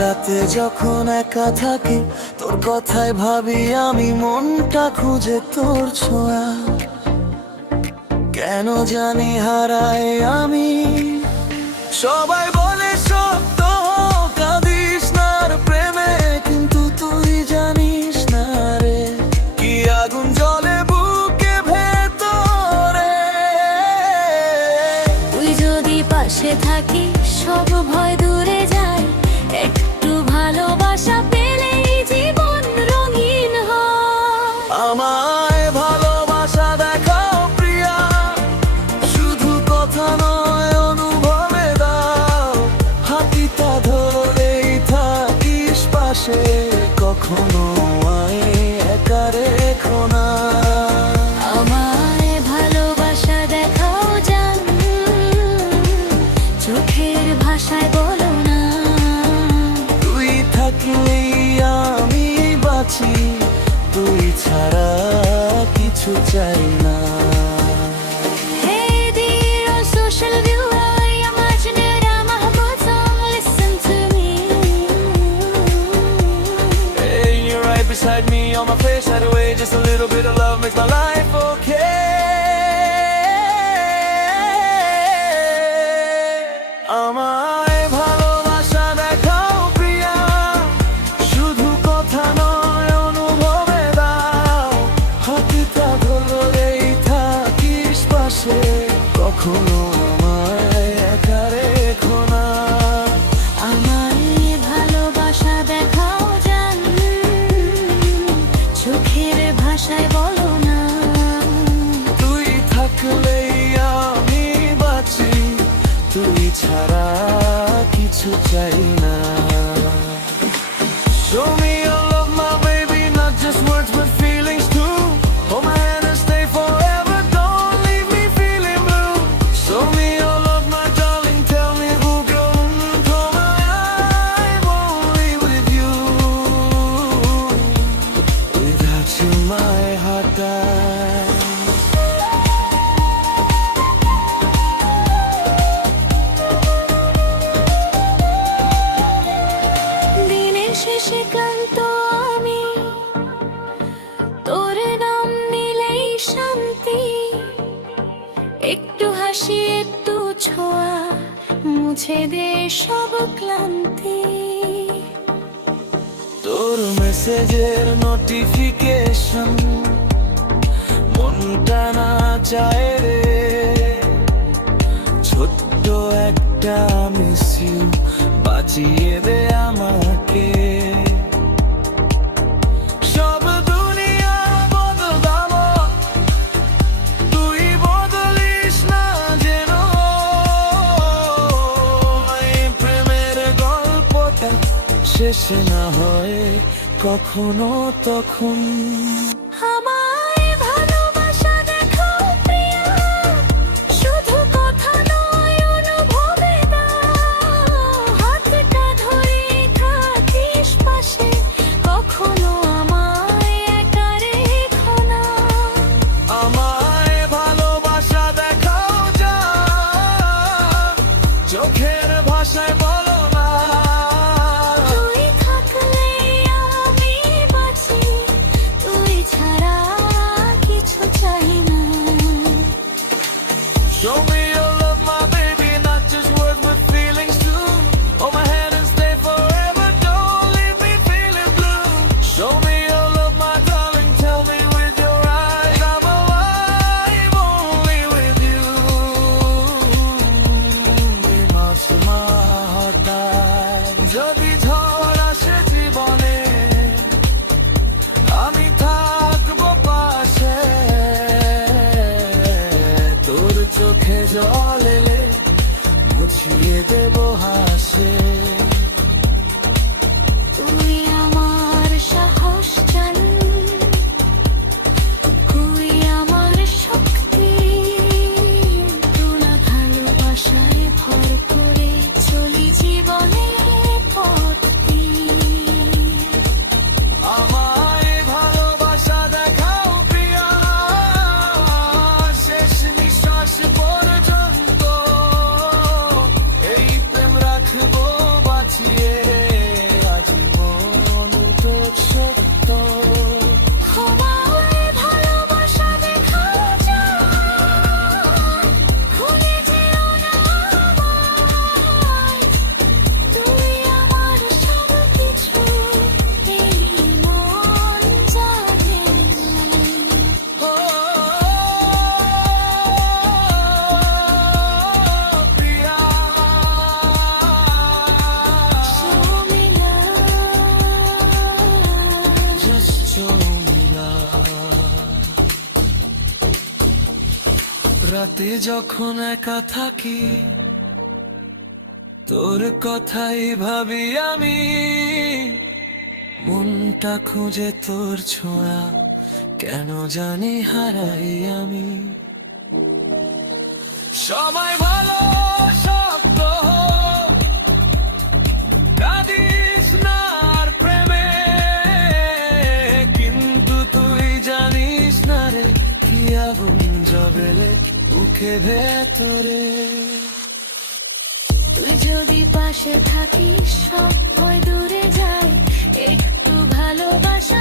রাতে যখন একা থাকি তোর কথাই ভাবি আমি, মনটা খুঁজে তোর ছোঁয়া, কেন জানি হারাই আমি। সবাই বলে সত্য কাঁদিস না আর প্রেমে, কিন্তু তুই জানিস না রে কি আগুন জ্বলে বুকে ভেতরে। তুই যদি পাশে থাকিস সব ভয় দূরে যায়, একটু ভালোবাসা পেলেই জীবন রঙিন হয়। আমায় ভালোবাসা দেখাও প্রিয়া, শুধু কথা নয় অনুভবে দাও। হাতিটা ধরেই থাকিস পাশে, কখনো আমায় একা রেখো না। আমায় ভালোবাসা দেখাও জান, চোখের ভাষায় বলো না। তুই থাকলেই আমি বাঁচি, তুই ছাড়া কিছু চাই না। Hey dear, on social view I imagine that I'm a mahmoud song, listen to me. Hey, you're right beside me, on my face right away. Just a little bit of love makes my life okay. আমায় ভালোবাসা দেখাও প্রিয়া, শুধু কথা নয় অনুভবে দাও। হাতিটা ধরেই থাকিস পাশে, কখনো আমায় একা রেখো না। আমায় ভালোবাসা দেখাও জান, চোখের ভাষায় বলো না। তুই থাকলেই আমি বাঁচি, তুই ছাড়া কিছু চাই না। Show me your love, my baby, not just words but feelings too. Hold my hand and stay forever, don't leave me feeling blue. Show me your love, my darling, tell me who grown from I'm only with you. Without you my heart dies. দিনের শেষে ক্লান্ত আমি, তোর নাম নিলেই শান্তি। একটু হাসি একটু ছোঁয়া মুছে দে সব ক্লান্তি। তোর মেসেজের নোটিফিকেশন মনটা না চায় রে, ছোট্ট একটা মিস ইউ বাঁচিয়ে দে আমাকে। সব দুনিয়া বদলাবো, তুই বদলিস না যেন। এই প্রেমের গল্পটা শেষ না হয় কখনো তখন। আমায় ভালোবাসা দেখাও প্রিয়া, শুধু কথা নয় অনুভবে দাও। হাতটা ধরে থাকিস পাশে, কখনো আমায় একা রেখো না। আমায় ভালোবাসা দেখাও যা, চোখের ভাষায় বলো না। তুই থাকলেই আমি বাঁচি, তুই ছাড়া কিছু চাই না। Show me your love, my baby, not just words but feelings too. Hold my hand and stay forever, don't leave me feeling blue. Show me your love, my darling, tell me with your eyes I'm alive only with you. Because my heart dies. যদি ঝড় আসে জীবনে আমি থাকবো পাশে, তোর চোখে জল এলে মুছিয়ে দেবো হাসে। তুই আমার সাহস জান, তুই আমার শক্তি। তোরা ভালোবাসায় ভর করে চলি জীবনে পথ দিয়ে। আমায় ভালোবাসা দেখাও প্রিয়া, শেষ নিঃশ্বাস পর্যন্ত। রাতে যখন একা থাকি তোর কথাই ভাবি আমি, মনটা খুঁজে তোর ছোঁয়া কেন জানি হারাই আমি। সবাই ভালো শব্দ কাঁদিস না আর প্রেমে, কিন্তু তুই জানিস না রে কি আগুন জ্বলে বুকে ভেতরে। তুই যদি পাশে থাকিস সব ভয় দূরে যায়, একটু ভালোবাসা